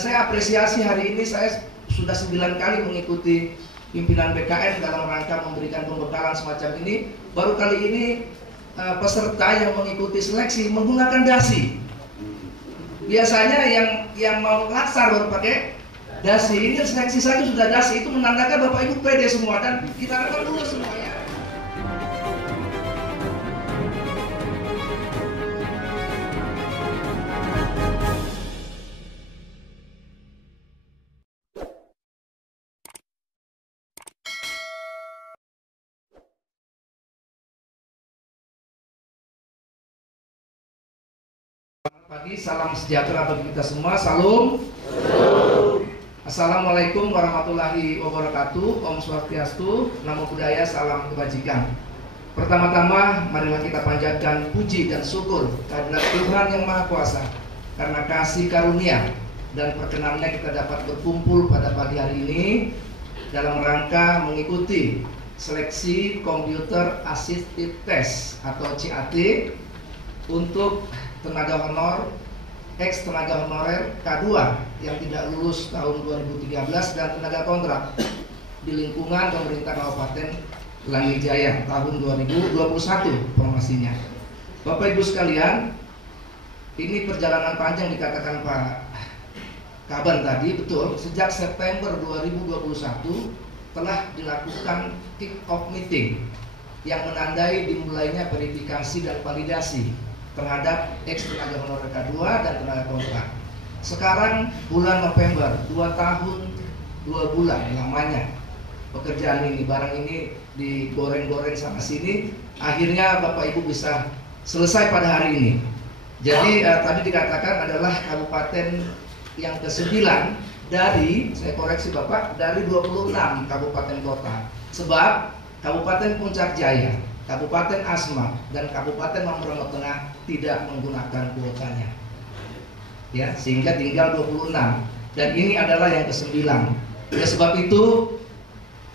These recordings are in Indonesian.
Saya apresiasi hari ini saya sudah 9 kali mengikuti pimpinan BKN dalam rangka memberikan pembekalan semacam ini. Baru kali ini peserta yang mengikuti seleksi menggunakan dasi. Biasanya yang mau laksar baru pakai dasi. Ini seleksi saja sudah dasi, itu menandakan Bapak Ibu pede semua dan kita akan lulus semuanya. Selamat pagi, salam sejahtera bagi kita semua. Salam. Assalamualaikum warahmatullahi wabarakatuh. Om Swastiastu, Namo Buddhaya, salam kebajikan. Pertama-tama, marilah kita panjatkan puji dan syukur kehadirat Tuhan yang Maha Kuasa karena kasih karunia dan perkenannya kita dapat berkumpul pada pagi hari ini dalam rangka mengikuti seleksi Computer Assisted Test atau CAT untuk tenaga honor, ex tenaga honorer K2 yang tidak lulus tahun 2013 dan tenaga kontrak di lingkungan pemerintah Kabupaten Langi Jaya tahun 2021 formasinya. Bapak Ibu sekalian, ini perjalanan panjang dikatakan Pak Kaban tadi, betul. Sejak September 2021 telah dilakukan kick-off meeting yang menandai dimulainya verifikasi dan validasi terhadap ex tenaga honorer K2 dan tenaga kontrak. Sekarang bulan November, 2 tahun 2 bulan lamanya pekerjaan ini, barang ini digoreng-goreng sana sini, akhirnya Bapak Ibu bisa selesai pada hari ini. Jadi tadi dikatakan adalah kabupaten yang ke-9 dari, saya koreksi Bapak, dari 26 kabupaten kota. Sebab Kabupaten Puncak Jaya, Kabupaten Asmat, dan Kabupaten Mamberamo Tengah tidak menggunakan kuotanya, ya, sehingga tinggal 26. Dan ini adalah yang ke-9. Ya, sebab itu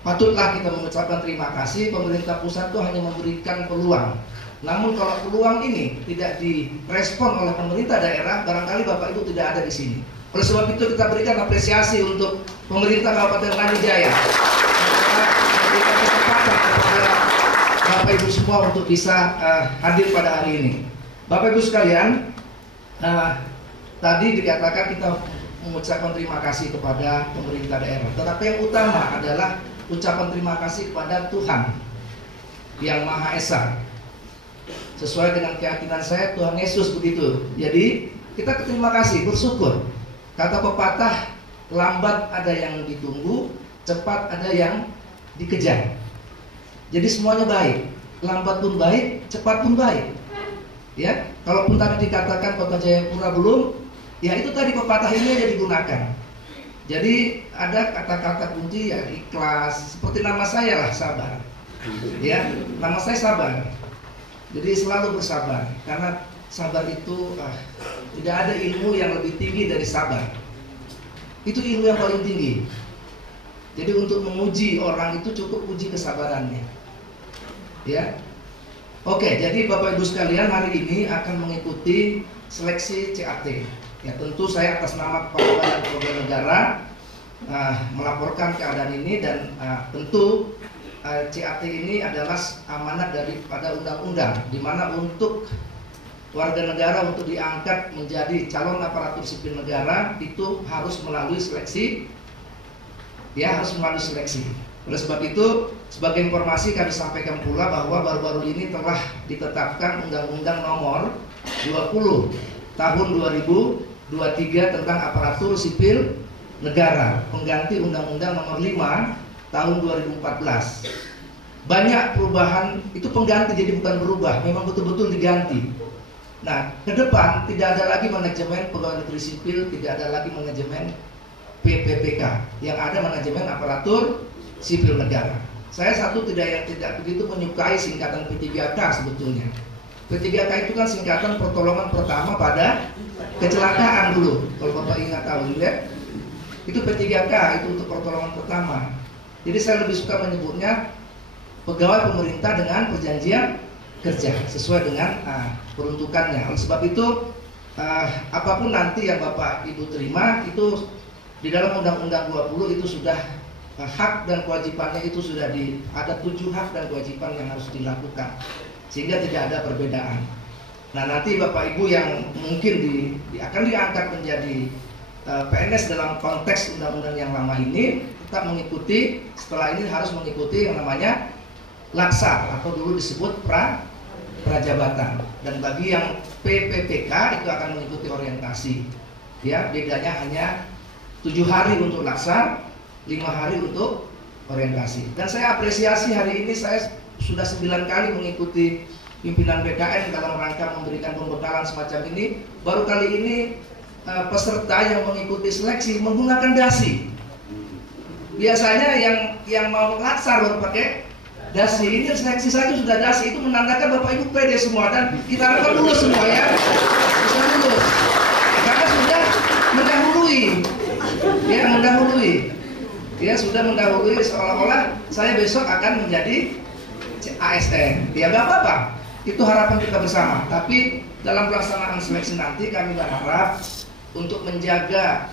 patutlah kita mengucapkan terima kasih. Pemerintah pusat itu hanya memberikan peluang. Namun kalau peluang ini tidak direspon oleh pemerintah daerah, barangkali Bapak Ibu tidak ada di sini. Oleh sebab itu kita berikan apresiasi untuk pemerintah Kabupaten Langi Jaya. Memberikan kesempatan kepada Bapak Ibu semua untuk bisa hadir pada hari ini. Bapak Ibu sekalian, tadi dikatakan kita mengucapkan terima kasih kepada pemerintah daerah. Tetapi yang utama adalah ucapan terima kasih kepada Tuhan yang Maha Esa. Sesuai dengan keyakinan saya, Tuhan Yesus begitu. Jadi kita terima kasih, bersyukur. Kata pepatah, lambat ada yang ditunggu, cepat ada yang dikejar. Jadi semuanya baik, lambat pun baik, cepat pun baik. Ya, kalaupun tadi dikatakan Kota Jayapura belum, ya itu tadi pepatah ini aja digunakan. Jadi ada kata-kata kunci ya, ikhlas, seperti nama saya lah, sabar. Ya, nama saya sabar. Jadi selalu bersabar, karena sabar itu tidak ada ilmu yang lebih tinggi dari sabar. Itu ilmu yang paling tinggi. Jadi untuk menguji orang itu cukup uji kesabarannya. Ya, oke. Jadi Bapak Ibu sekalian, hari ini akan mengikuti seleksi CAT. Ya, tentu saya atas nama Kepala Badan Kerugian Negara melaporkan keadaan ini dan tentu CAT ini adalah amanat daripada undang-undang, di mana untuk warga negara untuk diangkat menjadi calon aparatur sipil negara itu harus melalui seleksi. Ya, harus melalui seleksi. Oleh sebab itu, sebagai informasi kami sampaikan pula bahwa baru-baru ini telah ditetapkan Undang-Undang Nomor 20 Tahun 2023 tentang aparatur sipil negara, pengganti Undang-Undang Nomor 5 Tahun 2014. Banyak perubahan, itu pengganti, jadi bukan berubah, memang betul-betul diganti. Nah, ke depan tidak ada lagi manajemen pegawai negeri sipil, tidak ada lagi manajemen PPPK, yang ada manajemen aparatur sipil negara. Saya tidak begitu menyukai singkatan P3K sebetulnya. P3K itu kan singkatan pertolongan pertama pada kecelakaan dulu. Kalau Bapak ingat tahu ya, itu P3K, itu untuk pertolongan pertama. Jadi saya lebih suka menyebutnya pegawai pemerintah dengan perjanjian kerja sesuai dengan peruntukannya. Oleh sebab itu apapun nanti yang Bapak Ibu terima itu di dalam Undang-Undang 20 itu sudah hak dan kewajibannya itu sudah ada 7 hak dan kewajiban yang harus dilakukan sehingga tidak ada perbedaan. Nah, nanti Bapak Ibu yang mungkin akan diangkat menjadi PNS dalam konteks undang-undang yang lama ini tetap mengikuti, setelah ini harus mengikuti yang namanya laksar atau dulu disebut prajabatan. Dan bagi yang PPPK itu akan mengikuti orientasi. Ya, bedanya hanya 7 hari untuk laksar, 5 hari untuk orientasi. Dan saya apresiasi hari ini saya sudah 9 kali mengikuti pimpinan BKN dalam rangka memberikan pembekalan semacam ini. Baru kali ini peserta yang mengikuti seleksi menggunakan dasi. Biasanya yang mau laksar baru pakai dasi. Ini seleksi saja sudah dasi, itu menandakan Bapak Ibu pede semua dan kita harapkan lulus semua ya. Bisa lulus. Karena sudah mendahului. Ya, mendahului. Ya, sudah mendahului seolah-olah saya besok akan menjadi ASN. Ya nggak apa-apa. Itu harapan kita bersama. Tapi dalam pelaksanaan seleksi nanti kami berharap untuk menjaga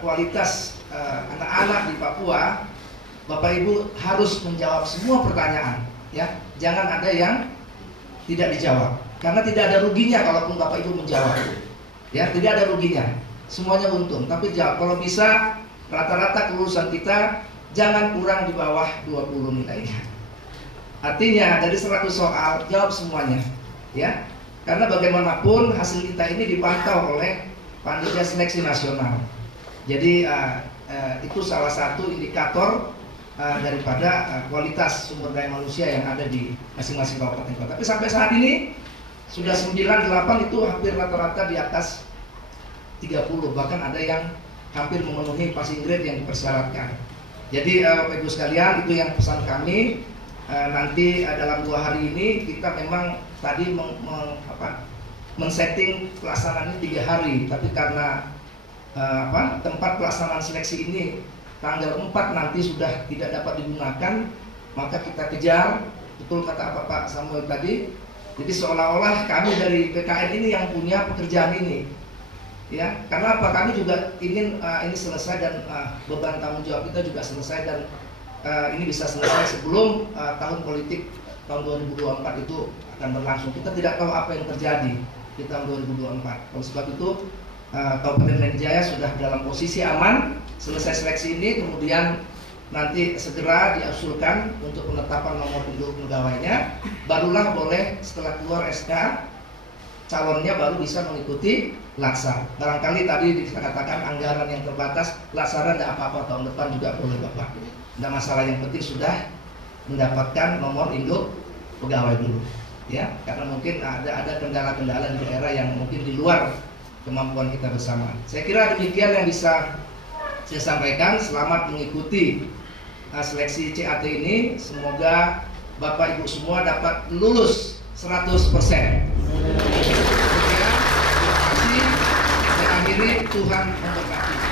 kualitas anak-anak di Papua, Bapak Ibu harus menjawab semua pertanyaan, ya. Jangan ada yang tidak dijawab. Karena tidak ada ruginya kalaupun Bapak Ibu menjawab. Ya, tidak ada ruginya. Semuanya untung. Tapi jawab. Kalau bisa rata-rata kelulusan kita jangan kurang di bawah 20 nilainya. Artinya dari 100 soal jawab semuanya, ya. Karena bagaimanapun hasil kita ini dipantau oleh Panitia Seleksi Nasional. Jadi itu salah satu indikator daripada kualitas sumber daya manusia yang ada di masing-masing kabupaten kota. Tapi sampai saat ini sudah 98 itu hampir rata-rata di atas 30, bahkan ada yang hampir memenuhi passing grade yang dipersyaratkan. Jadi Bapak Ibu sekalian, itu yang pesan kami. Nanti dalam 2 hari ini kita memang tadi men-setting pelaksanaan ini 3 hari, tapi karena tempat pelaksanaan seleksi ini tanggal 4 nanti sudah tidak dapat digunakan, maka kita kejar, betul kata Pak Samuel tadi. Jadi seolah-olah kami dari BKN ini yang punya pekerjaan ini, ya. Karena apa? Kami juga ingin ini selesai dan beban tanggung jawab kita juga selesai dan ini bisa selesai sebelum tahun politik tahun 2024 itu akan berlangsung. Kita tidak tahu apa yang terjadi di tahun 2024. Oleh sebab itu Kabupaten Medan Jaya sudah dalam posisi aman selesai seleksi ini, kemudian nanti segera diusulkan untuk penetapan nomor induk pegawainya, barulah boleh setelah keluar SK calonnya baru bisa mengikuti laksar. Barangkali tadi dikatakan anggaran yang terbatas, laksaran tidak apa-apa, tahun depan juga boleh Bapak. Tidak masalah, yang penting sudah mendapatkan nomor induk pegawai dulu, ya. Karena mungkin ada kendala-kendala di daerah yang mungkin di luar kemampuan kita bersama. Saya kira demikian yang bisa saya sampaikan. Selamat mengikuti seleksi CAT ini. Semoga Bapak Ibu semua dapat lulus 100%. Terima kasih. Saya akhiri, Tuhan memberkati.